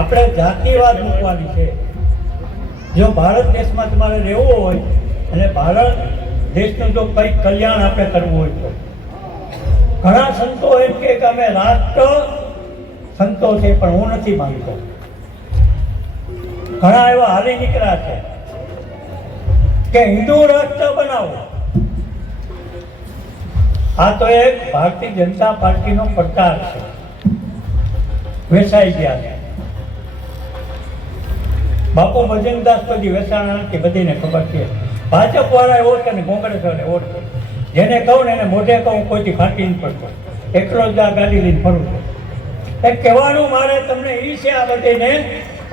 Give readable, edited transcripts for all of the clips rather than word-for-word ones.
આપણે જાતિવાદ મૂકવાની છે. જો ભારત દેશમાં તમારે રહેવું હોય અને ભારત દેશનું જો કંઈક કલ્યાણ આપણે કરવું હોય તો ઘણા સંતો એમ કે અમે રાષ્ટ્ર સંતો છે, પણ હું નથી માનતો. ઘણા એવા હાલી નીકળ્યા છે કે હિન્દુ રાષ્ટ્ર બનાવો. આ તો એક ભારતીય જનતા પાર્ટીનો પ્રચાર છે, વેચાઈ ગયા છે. બાપુ ભજનદાસ બધી વેચાણા નથી, બધીને ખબર છે. ભાજપ વાળા એવો છે ને કોંગ્રેસ વાળા એવો છે. જેને કહું ને એને મોઢે કહું, કોઈથી ફાટી ન પડતો, એકલો જ આ ગાડી લઈને ફરું છું. એ કહેવાનું મારે તમને એ છે આ બધીને.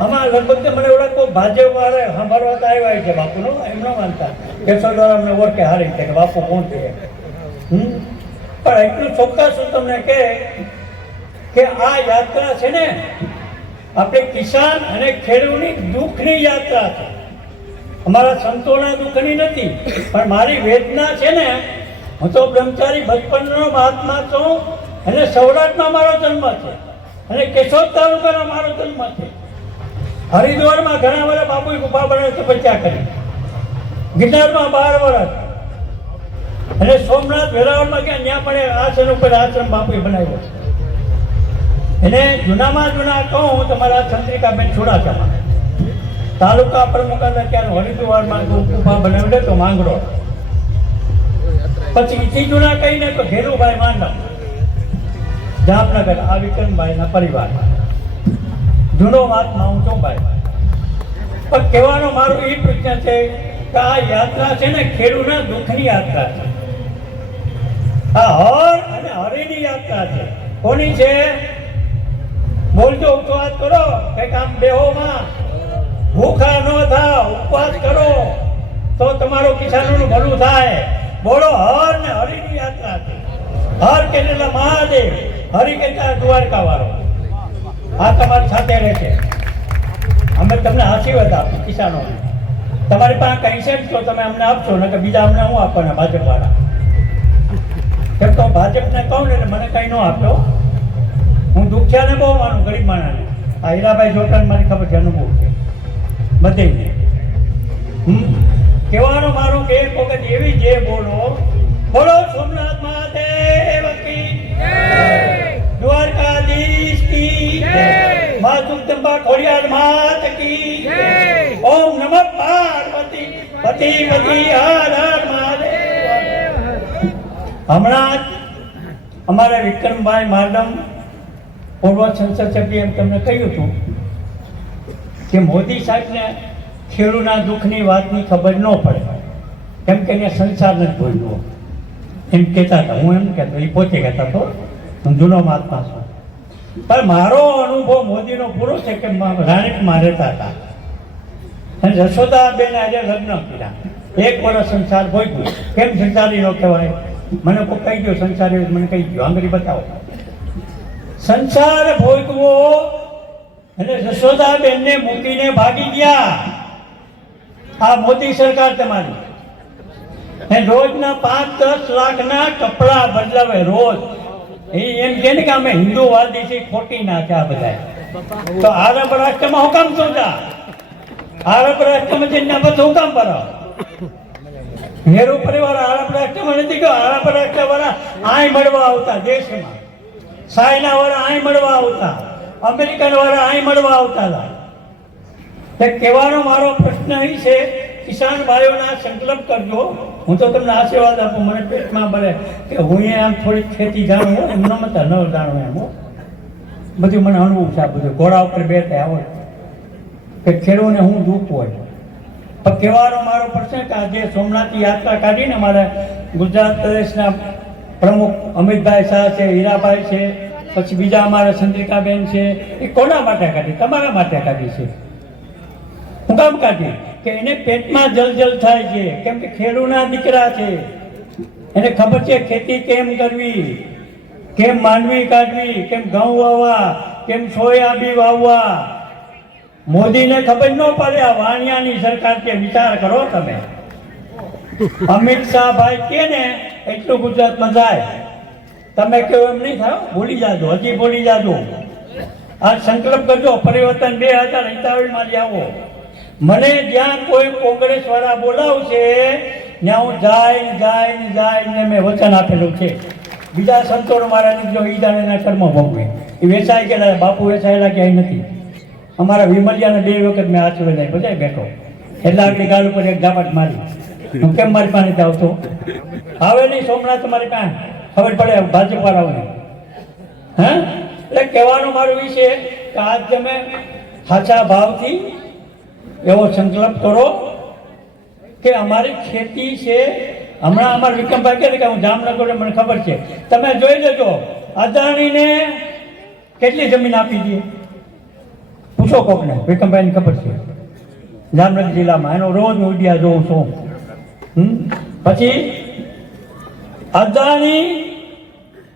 આમાં લગભગ મને ઓળખ કોઈ ભાજપ વાળા સાંભળવા તો આવ્યા છે બાપુનો, એમ ન માનતા કેશો દ્વારા અમને ઓળખે હારી છે કે બાપુ કોણ છે. પણ એટલું ચોક્કસ હું તમને કે આ યાત્રા છે ને આપણે કિસાન અને ખેડૂતની દુઃખની યાત્રા છે. અમારા સંતોના દુઃખની નથી, પણ મારી વેદના છે ને. હું તો બ્રહ્મચારી બચપનનો મહાત્મા છું અને સૌરાષ્ટ્રમાં મારો જન્મ છે અને કેશોદ તાલુકાનો મારો જન્મ છે. હરિદ્વારમાં ઘણા વર્ષ બાપુએ ગુફા બનાવી તપસ્યા કરી, ગિરનારમાં 12 વર્ષ, અને સોમનાથ વેરાવળમાં ગયા ત્યાં પણ આશ્રમ ઉપર આશ્રમ બાપુએ બનાવ્યો છે. એને જૂનામાં જૂના કહું તમારા ચંદ્રિકાબેન ચુડાસમા તાલુકા પ્રમુખ હતા ત્યાં હરિદ્વારમાં ગુફા બનાવી તો માંગરો. પછી ઇથી જૂના કહીને તો ઘેરુભાઈ માંડમ જામનગર, આ વિક્રમભાઈના પરિવાર જૂનો મહાત્મા હું છું ભાઈ. પણ કહેવાનો મારું એ પ્રશ્ન છે કે આ યાત્રા છે ને ખેડૂતના દુઃખની યાત્રા છે. આ હર અને હરિની યાત્રા છે. કોની છે? બોલજો, ઉપવાસ કરો, કઈક આમ બેહોમાં ભૂખા ન થાવ, ઉપવાસ કરો તો તમારું કિસાનોનું ભલું થાય. બોલો, હર ને હરિની યાત્રા છે. હર કેટલા મહાદેવ, હરિ કેટલા દ્વારકા વાળો. આ તમારી સાથે રહેશે. અમે તમને આશીર્વાદ આપીએ કિસાનો. તમારી પાસે કઈ છે તો તમે અમને આપશો, ને કે બીજા અમને શું આપવાના ભાજપ વાળા? કેમ તો ભાજપને કહું ને મને કઈ ન આપ્યો. હું દુખ્યાને બહુ માનું, ગરીબ માણસને. આ હીરાભાઈ જોટાને મારી ખબર છે, અનુભવ છે બધે. કહેવાનું મારું કે એક વખત એવી જે બોલો, બોલો સોમનાથ મહાદેવ કી જય, દ્વારકાધીશ કી જય, મા જગદંબા ખોડિયાર માત કી જય, ઓમ નમઃ પાર્વતી પતિ પતિ હર હર મહાદેવ. હમણાં અમારા વિક્રમભાઈ માડમ પૂર્વ સંસદ સભ્ય એમ તમને કહ્યું હતું કે મોદી સાહેબને ખેડૂતના દુઃખની વાતની ખબર ન પડે, કેમ કે એને સંસાર નથી ભોગવ્યો એમ કહેતા હતા. હું એમ કહેતો, એ પોતે કહેતા હતો, હું જૂનો મહાત્મા છું. પણ મારો અનુભવ મોદીનો પૂરો છે કે રાણીપમાં રહેતા હતા અને જશોદાબેન આજે લગ્ન કર્યા, 1 વર્ષ સંસાર ભોગવ્યું. કેમ સંસારી ન કહેવાય? મને કોઈ કહી ગયો સંસારી, મને કહી ગયો આંગળી બતાવો. સંસાર ભોગવો અને જશોદાબેનને મૂકીને ભાગી ગયા આ મોદી સરકાર તમારી. રોજના 5-10 લાખના કપડા બદલાવે રોજ. એમ કે ને કે અમે હિન્દુવાદી છે, ખોટી ના છે આ બધા. તો આરબ રાષ્ટ્રમાં હું કામ શોધા? આરબ રાષ્ટ્રમાં જઈને બધું હું કામ કરો? નેહરુ પરિવાર આરબ રાષ્ટ્રમાં નથી ગયો. આરબ રાષ્ટ્ર વાળા આય મળવા આવતા દેશમાં, ચાઇના વાળા આય મળવા આવતા, અમેરિકન વાળા આય મળવા આવતા હતા. કહેવાનો મારો પ્રશ્ન એ છે, કિસાન ભાઈઓના સંકલ્પ કરજો. હું તો તમને આશીર્વાદ આપું, મને પેટમાં ભરે કે હું આમ થોડીક ખેતી જાણું, એમ ન જાણું એમ બધું મને અનુભવ છે. આ બધું ઘોડા ઉપર બેઠા હોય કે ખેડૂતને હું દુઃખ હોય. પણ કહેવાનો મારો પ્રશ્ન કે આજે સોમનાથની યાત્રા કાઢીને મારે ગુજરાત પ્રદેશના પ્રમુખ અમિતભાઈ શાહ છે, હીરાભાઈ છે, પછી બીજા અમારા ચંદ્રિકાબેન છે, એ કોના માટે કાઢી? તમારા માટે કાઢી છે. હું કામ કાઢી કે એને પેટમાં જલજલ થાય છે, કેમ કે ખેડૂતના દીકરા છે. એને ખબર છે ખેતી કેમ કરવી, કેમ માંડવી કાઢવી, કેમ ઘઉં વાવવા, કેમ સોયાબી વાવવા. મોદીને ખબર ન પડે. આ વાણિયાની સરકાર છે, વિચાર કરો તમે. અમિત શાહ ભાઈ કે ને એટલું ગુજરાતમાં જાય. તમે કહો એમ નહીં થાય, ભૂલી જાજો, હજી ભૂલી જાજો. આ સંકલ્પ કરજો, પરિવર્તન 2047 માં આવો. મને જ્યાં કોઈ કોંગ્રેસ વાળા બોલાવશે ત્યાં હું જાય મેં વચન આપેલું છે. બીજા સંતોનો મારા જો ઈદાના કર્મ ભોગવે એ વેચાઈ ગયેલા, બાપુ વેચાયેલા ક્યાંય નથી. અમારા વિમલિયાને 2 વખત મેં હાથ લઈ બધા બેઠો એટલે આગળ ગાલ ઉપર એક ઝાપટ મારી. હું કેમ મારી પાસે આવતો આવે નહીં સોમનાથ તમારી પાસે ખબર પડે ભાજપ વાળાઓને. હા, એટલે કહેવાનું મારું એ છે કે આજ તમે સાચા ભાવથી એવો સંકલ્પ કરો કે અમારી ખેતી છે. હમણાં અમારા વિક્રમભાઈ કહે કે હું જામનગર, મને ખબર છે, તમે જોઈ લેજો અદાણીને કેટલી જમીન આપી દઈએ, પૂછો કોકને, વિક્રમભાઈને ખબર છે. જામનગર જિલ્લામાં એનો રોજ હું વિડિયા જોઉં છું. પછી અદાણી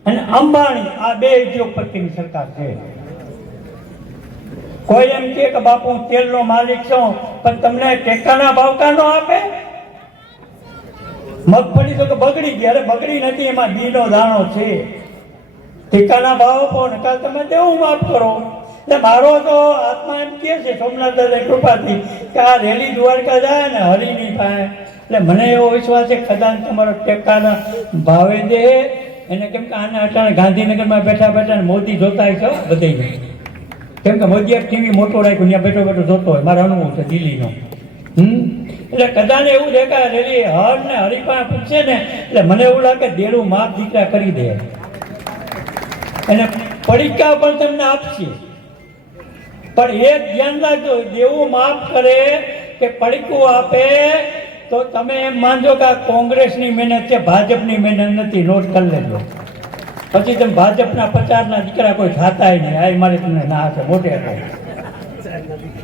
અને અંબાણી આ 2 ઉદ્યોગપતિની સરકાર છે. કોઈ એમ કે બાપુ હું તેલનો માલિક છું, પણ તમને ટેકાના ભાવ કાનો આપે? મગફળી તો બગડી ગઈ, અરે બગડી નથી, એમાં ઘીનો દાણો છે. ટેકાના ભાવ આપો ને કાલ તમે દેવું માફ કરો. એટલે મારો તો આત્મા એમ કહે છે સોમનાથ દાદા કૃપાથી કે આ રેલી દ્વારકા જાય ને હરીની પાસે, એટલે મને એવો વિશ્વાસ છે કદાચ તમારો ટેકાના ભાવે દે એને. કેમ કે આને અટાણે ગાંધીનગરમાં બેઠા મોદી જોતા છે બધે, કેમ કે મોદીએ ટીવી મોટો રાખ્યું, ત્યાં બેઠો જોતો હોય. મારો અનુભવ છે દિલ્હીનો. એટલે કદાચ એવું દેખાય રેલી હર ને હરીપા પૂછશે ને, એટલે મને એવું લાગે દેરું માફ દીકરા કરી દે, એને પડીકા પણ તમને આપશે. પણ એક ધ્યાન રાખજો, દેવું માફ કરે કે પડીકું આપે તો તમે એમ માનજો કે આ કોંગ્રેસની મહેનત છે, ભાજપની મહેનત નથી. નોટ કરી લેજો. પછી તમે ભાજપના પ્રચારના દીકરા કોઈ ખાતા નહીં. આ મારે તમને ના છે મોટે.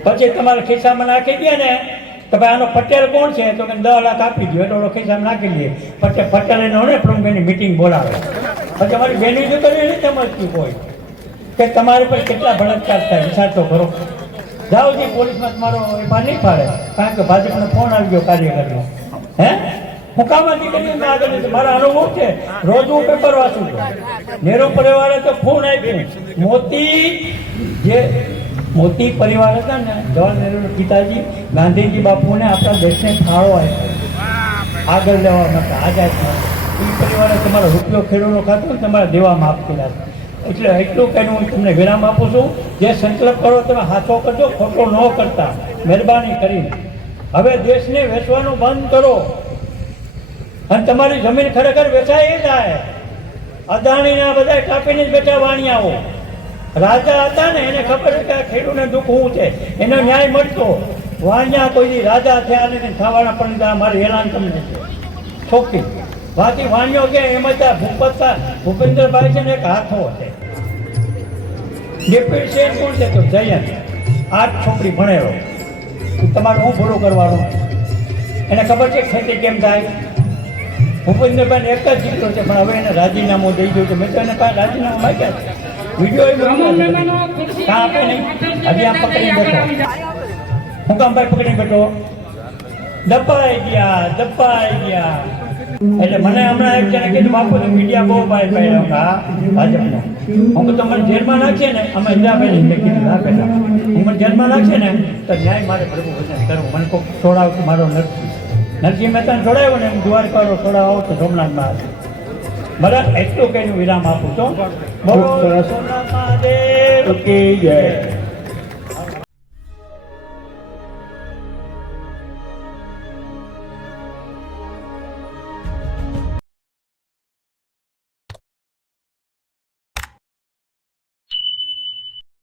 પછી તમારા ખિસ્સામાં નાખી દે ને તો ભાઈ આનો પટેલ કોણ છે, તો કે 10 લાખ આપી દો, એટલો ખિસ્સામાં નાખી દે. પટેલ એનો ને પ્રમુખની મિટિંગ બોલાવે. પછી અમારી બેની જો કરી નહીં સમજતું કોઈ કે તમારી પર કેટલા બળાત્કાર થાય, વિચાર તો કરો. જાઓ જે પોલીસમાં તમારો એમાં નહીં પાડે, કારણ કે ભાજપનો ફોન આવી ગયો કાર્યકરનો. હે હું કામમાંથી કરી આગળ મારા અનુભવ છે, રોજ હું પેપર વાંચું છું. નેહરુ પરિવારે તો ફોન આપ્યું. મોતી પરિવાર હતા ને, જવાહરલાલ નહેરુના પિતાજી ગાંધીજી બાપુને આપણા દેશને ફાળો આપ્યો આગળ લેવા માટે, આઝાદ માટે. એ પરિવારે તમારો રૂપિયો ખેડૂનો ખાતો ને તમારા દેવા માફ કર્યા. એટલે એટલું કહીને હું તમને વિરામ આપું છું. જે સંકલ્પ કરો તમે હાથો કરજો, ખોટો ન કરતા, મહેરબાની કરીને. હવે દેશને વેચવાનું બંધ કરો અને તમારી જમીન ખરેખર વેચાઈ જાય. અદાણીના બધા કાપીને જ બેઠા વાણિયાઓ રાજા હતા ને, એને ખબર છે કે આ ખેડૂતને દુઃખ શું છે, એનો ન્યાય મળતો. વાણિયા કોઈ રાજા થયા ને ખાવાના પણ મારું એલાન તમને છે છોકરી વાતી વાણિયો કે એમ જ ભૂપેન્દ્રભાઈ છે ને એક હાથો છે. ડેપ્યુટી સીએમ કોણ છે તો જયંત, 8 છોકરી ભણેલો. તમારે હું ભૂલું કરવાનું, એને ખબર છે ખેતી કેમ થાય. ભૂપેન્દ્રભાઈને એક જ જીતો છે, પણ હવે એને રાજીનામું દઈ દઉં છે. મેં તો એને પાસે રાજીનામું માંગ્યા છે. વિડીયો કાં આપે નહીં, હજી આમ પકડી બેઠો. હું કામ ભાઈ પકડી બેઠો, દબાઈ ગયા. એટલે મને હમણાં એક જણે કીધું બાપુ મીડિયા બહુ ભાઈ ભાજપનો. હું તો મને જેલમાં નાખીએ ને, અમે ઇન્દિરાભાઈ કીધું ના પેલા હું મને જેલમાં નાખીએ ને તો ન્યાય મારે પ્રભુ વચન કરવું. મને કોઈ છોડાવતું મારો નરસિંહ મહેતાને છોડાવ્યો ને, એમ દ્વારકાનો છોડાવો તો સોમનાથમાં બરાબર. એટલું કહીને વિરામ આપું છું. બોલો સોમનાથ મહાદેવ કી જય.